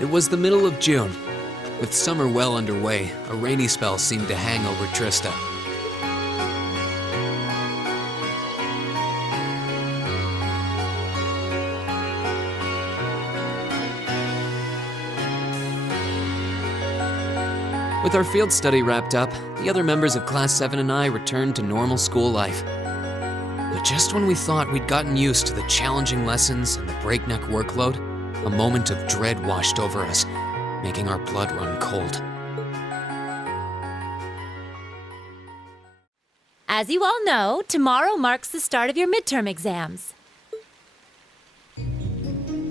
It was the middle of June. With summer well underway, a rainy spell seemed to hang over Trista. With our field study wrapped up, the other members of Class 7 and I returned to normal school life. But just when we thought we'd gotten used to the challenging lessons and the breakneck workload, a moment of dread washed over us, making our blood run cold. As you all know, tomorrow marks the start of your midterm exams.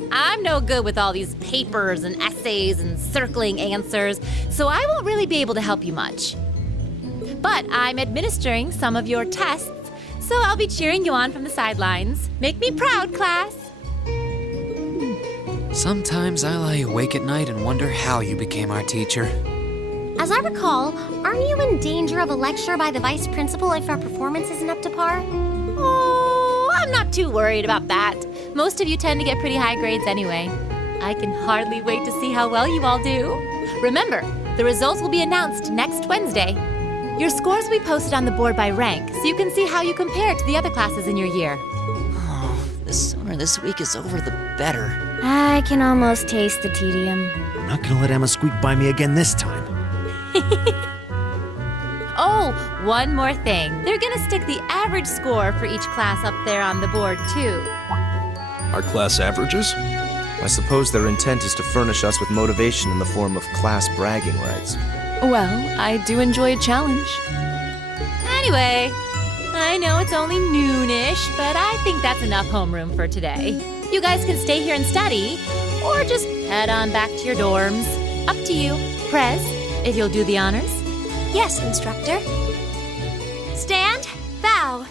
I'm no good with all these papers and essays and circling answers, so I won't really be able to help you much. But I'm administering some of your tests, so I'll be cheering you on from the sidelines. Make me proud, class! Sometimes I lie awake at night and wonder how you became our teacher. As I recall, aren't you in danger of a lecture by the vice principal if our performance isn't up to par? Oh, I'm not too worried about that. Most of you tend to get pretty high grades anyway. I can hardly wait to see how well you all do. Remember, the results will be announced next Wednesday. Your scores will be posted on the board by rank, so you can see how you compare to the other classes in your year. Oh, the sooner this week is over, the better. I can almost taste the tedium. I'm not gonna let Emma squeak by me again this time. Oh, one more thing. They're gonna stick the average score for each class up there on the board, too. Our class averages? I suppose their intent is to furnish us with motivation in the form of class bragging rights. Well, I do enjoy a challenge. Anyway, I know it's only noonish, but I think that's enough homeroom for today. You guys can stay here and study, or just head on back to your dorms. Up to you. Prez, if you'll do the honors. Yes, instructor. Stand, bow.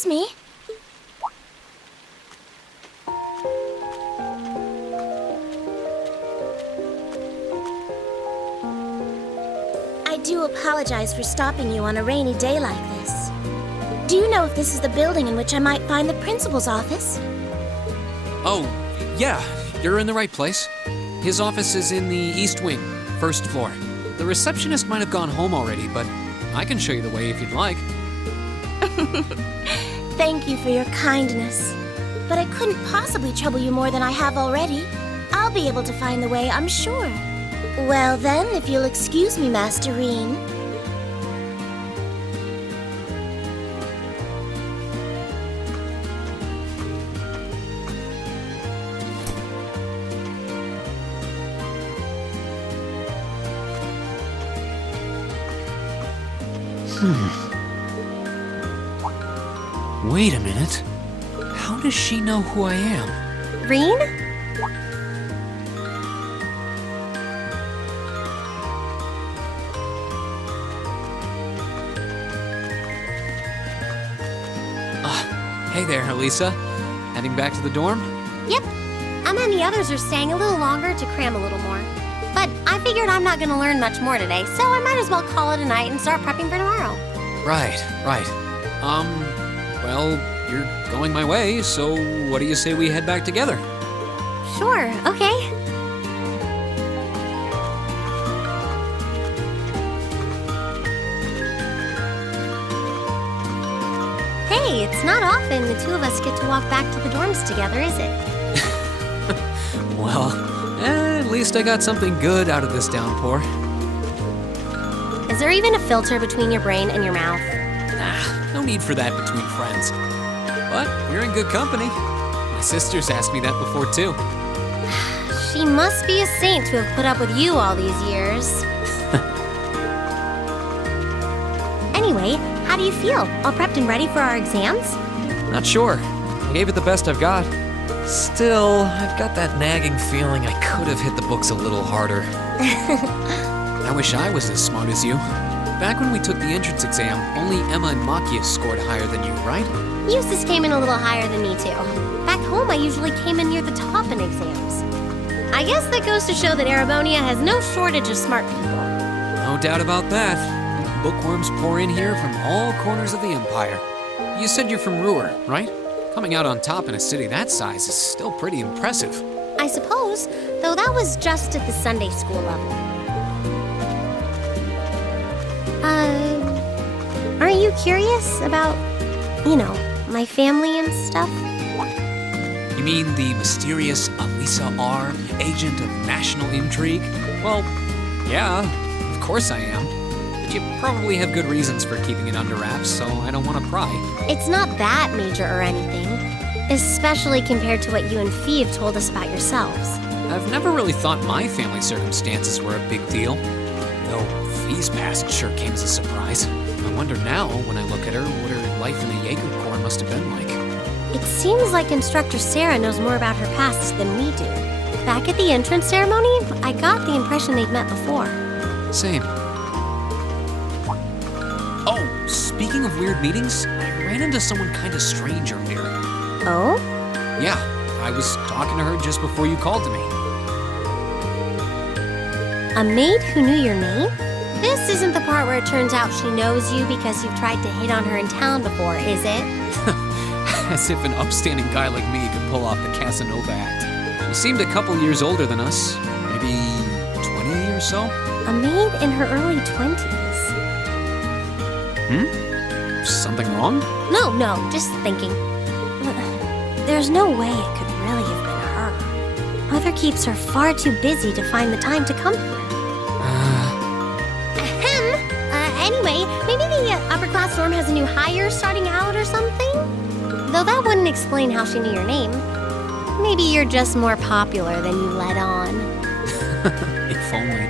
excuse me. I do apologize for stopping you on a rainy day like this. Do you know if this is the building in which I might find the principal's office? Oh, yeah, you're in the right place. His office is in the East Wing, first floor. The receptionist might have gone home already, but I can show you the way if you'd like. Thank you for your kindness. But I couldn't possibly trouble you more than I have already. I'll be able to find the way, I'm sure. Well then, if you'll excuse me, Master Reen. Wait a minute. How does she know who I am? Reen? Hey there, Elisa. Heading back to the dorm? Yep. Emma and the others are staying a little longer to cram a little more. But I figured I'm not gonna learn much more today, so I might as well call it a night and start prepping for tomorrow. Right. Well, you're going my way, so what do you say we head back together? Sure, okay. Hey, it's not often the two of us get to walk back to the dorms together, is it? Well, at least I got something good out of this downpour. Is there even a filter between your brain and your mouth? No need for that between friends. But we're in good company. My sisters asked me that before, too. She must be a saint to have put up with you all these years. Anyway, how do you feel? All prepped and ready for our exams? Not sure. I gave it the best I've got. Still, I've got that nagging feeling I could have hit the books a little harder. I wish I was as smart as you. Back when we took the entrance exam, only Emma and Makia scored higher than you, right? Eustace came in a little higher than me, too. Back home, I usually came in near the top in exams. I guess that goes to show that Arabonia has no shortage of smart people. No doubt about that. Bookworms pour in here from all corners of the Empire. You said you're from Ruhr, right? Coming out on top in a city that size is still pretty impressive. I suppose, though that was just at the Sunday school level. Aren't you curious about, my family and stuff? You mean the mysterious Elisa R., agent of national intrigue? Well, yeah, of course I am. But you probably have good reasons for keeping it under wraps, so I don't want to pry. It's not that major or anything, especially compared to what you and Fee have told us about yourselves. I've never really thought my family circumstances were a big deal, though Fee's past sure came as a surprise. I wonder now, when I look at her, what her life in the Jaeger Corps must have been like. It seems like Instructor Sarah knows more about her past than we do. Back at the entrance ceremony, I got the impression they'd met before. Same. Oh, speaking of weird meetings, I ran into someone kind of strange earlier. Oh? Yeah, I was talking to her just before you called to me. A maid who knew your name? This isn't the part where it turns out she knows you because you've tried to hit on her in town before, is it? As if an upstanding guy like me could pull off the Casanova act. She seemed a couple years older than us, maybe 20 or so. A maid in her early 20s. Something wrong? No, just thinking. There's no way it could really have been her. Mother keeps her far too busy to find the time to come here. Anyway, maybe the upper class dorm has a new hire starting out or something? Though that wouldn't explain how she knew your name. Maybe you're just more popular than you let on. If only.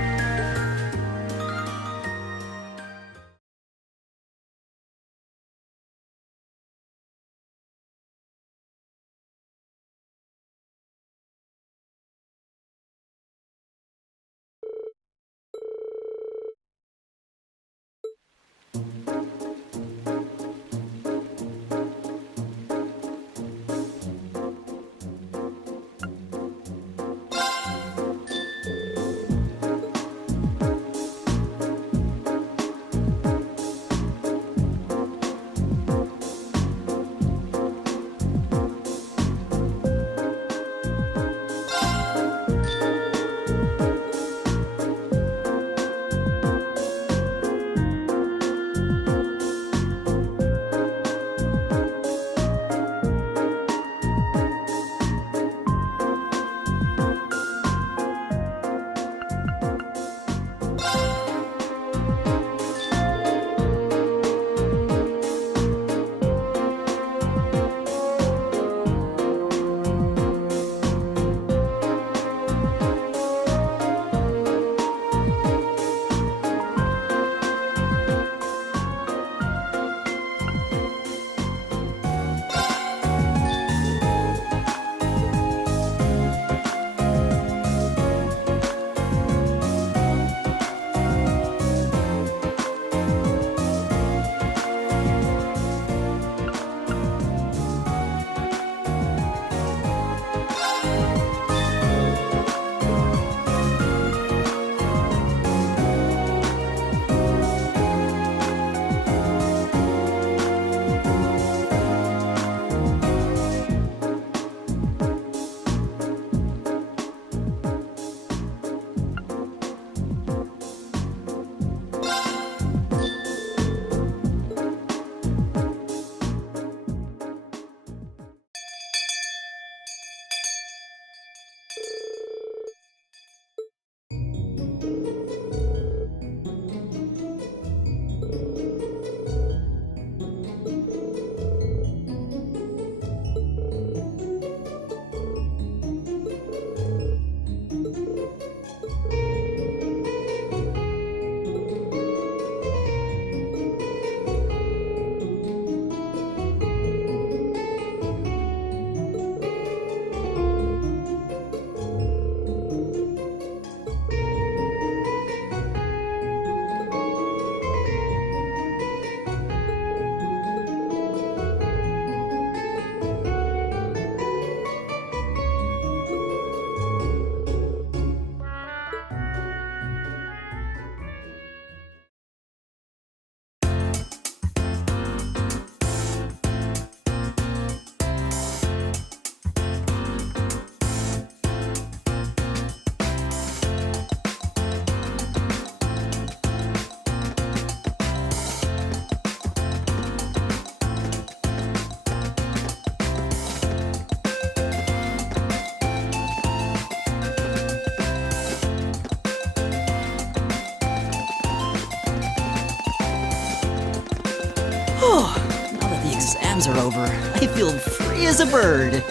midterms are over, I feel free as a bird.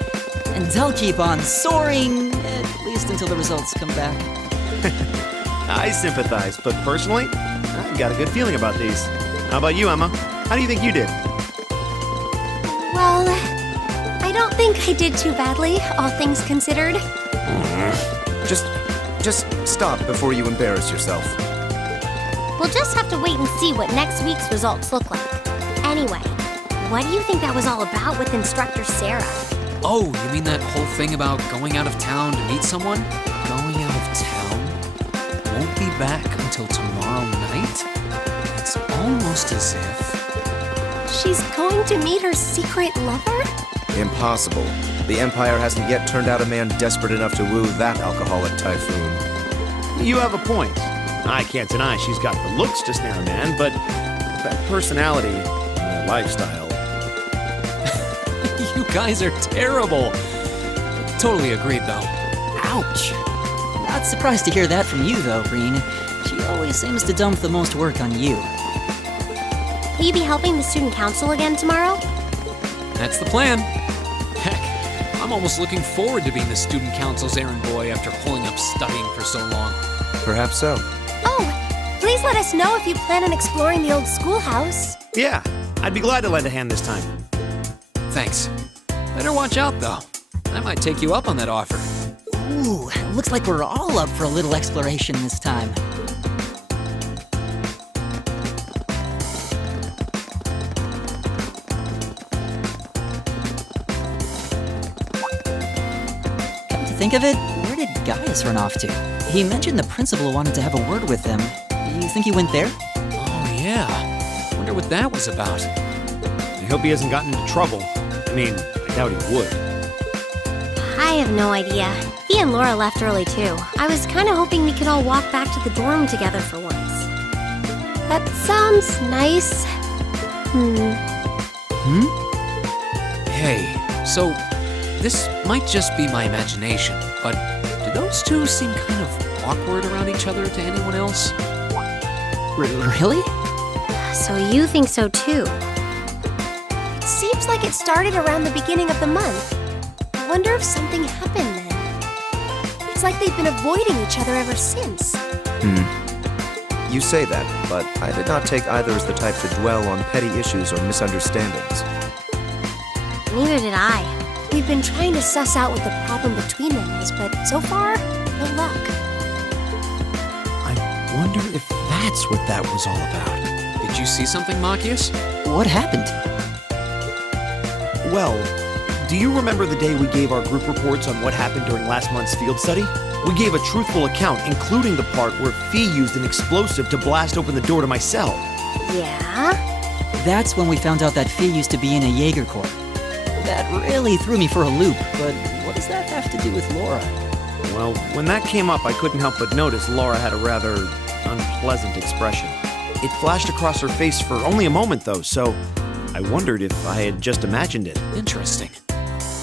And I'll keep on soaring, at least until the results come back. I sympathize, but personally, I've got a good feeling about these. How about you, Emma? How do you think you did? Well, I don't think I did too badly, all things considered. Just stop before you embarrass yourself. We'll just have to wait and see what next week's results look like. Anyway, what do you think that was all about with Instructor Sarah? Oh, you mean that whole thing about going out of town to meet someone? Going out of town? Won't be back until tomorrow night? It's almost as if... She's going to meet her secret lover? Impossible. The Empire hasn't yet turned out a man desperate enough to woo that alcoholic typhoon. You have a point. I can't deny she's got the looks just now and then, but that personality, that lifestyle... You guys are terrible. Totally agreed, though. Ouch. Not surprised to hear that from you, though, Breen. She always seems to dump the most work on you. Will you be helping the student council again tomorrow? That's the plan. Heck, I'm almost looking forward to being the student council's errand boy after pulling up studying for so long. Perhaps so. Oh, please let us know if you plan on exploring the old schoolhouse. Yeah, I'd be glad to lend a hand this time. Thanks. Better watch out, though. I might take you up on that offer. Ooh, looks like we're all up for a little exploration this time. Come to think of it, where did Gaius run off to? He mentioned the principal wanted to have a word with him. You think he went there? Oh, yeah. Wonder what that was about. I hope he hasn't gotten into trouble. I mean, I doubt he would. I have no idea. He and Laura left early too. I was kind of hoping we could all walk back to the dorm together for once. That sounds nice. Hey, so this might just be my imagination, but do those two seem kind of awkward around each other to anyone else? Really? So you think so too? It seems like it started around the beginning of the month. I wonder if something happened then. It's like they've been avoiding each other ever since. You say that, but I did not take either as the type to dwell on petty issues or misunderstandings. Neither did I. We've been trying to suss out what the problem between them is, but so far, no luck. I wonder if that's what that was all about. Did you see something, Machias? What happened? Well, do you remember the day we gave our group reports on what happened during last month's field study? We gave a truthful account, including the part where Fee used an explosive to blast open the door to my cell. Yeah? That's when we found out that Fee used to be in a Jaeger Corps. That really threw me for a loop, but what does that have to do with Laura? Well, when that came up, I couldn't help but notice Laura had a rather unpleasant expression. It flashed across her face for only a moment, though, so I wondered if I had just imagined it. Interesting.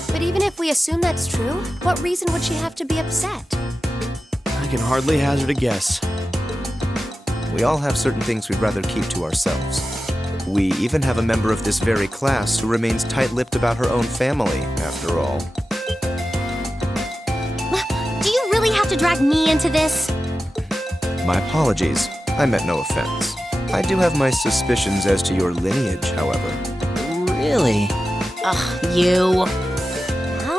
But even if we assume that's true, what reason would she have to be upset? I can hardly hazard a guess. We all have certain things we'd rather keep to ourselves. We even have a member of this very class who remains tight-lipped about her own family, after all. Do you really have to drag me into this? My apologies. I meant no offense. I do have my suspicions as to your lineage, however. Really? Ugh, you.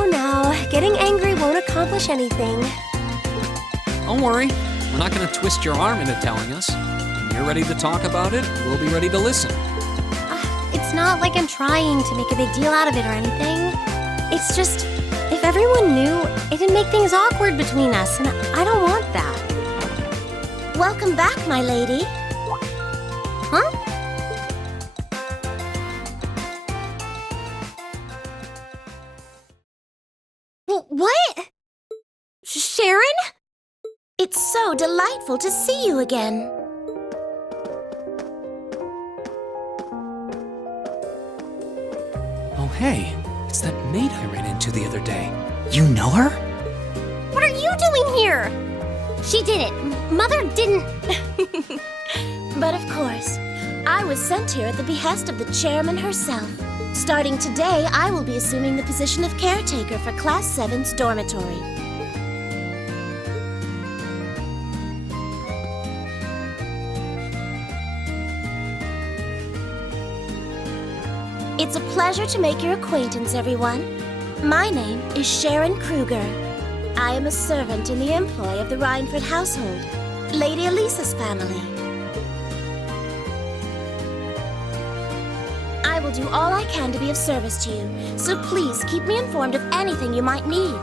Now, getting angry won't accomplish anything. Don't worry. We're not going to twist your arm into telling us. When you're ready to talk about it, we'll be ready to listen. It's not like I'm trying to make a big deal out of it or anything. It's just, if everyone knew, it'd make things awkward between us, and I don't want that. Welcome back, my lady. Huh? What? Sharon? It's so delightful to see you again. Oh, hey. It's that maid I ran into the other day. You know her? What are you doing here? She didn't. Mother didn't. But of course, I was sent here at the behest of the chairman herself. Starting today, I will be assuming the position of caretaker for Class 7's dormitory. It's a pleasure to make your acquaintance, everyone. My name is Sharon Kruger. I am a servant in the employ of the Rhineford household, Lady Elisa's family. I will do all I can to be of service to you, so please keep me informed of anything you might need.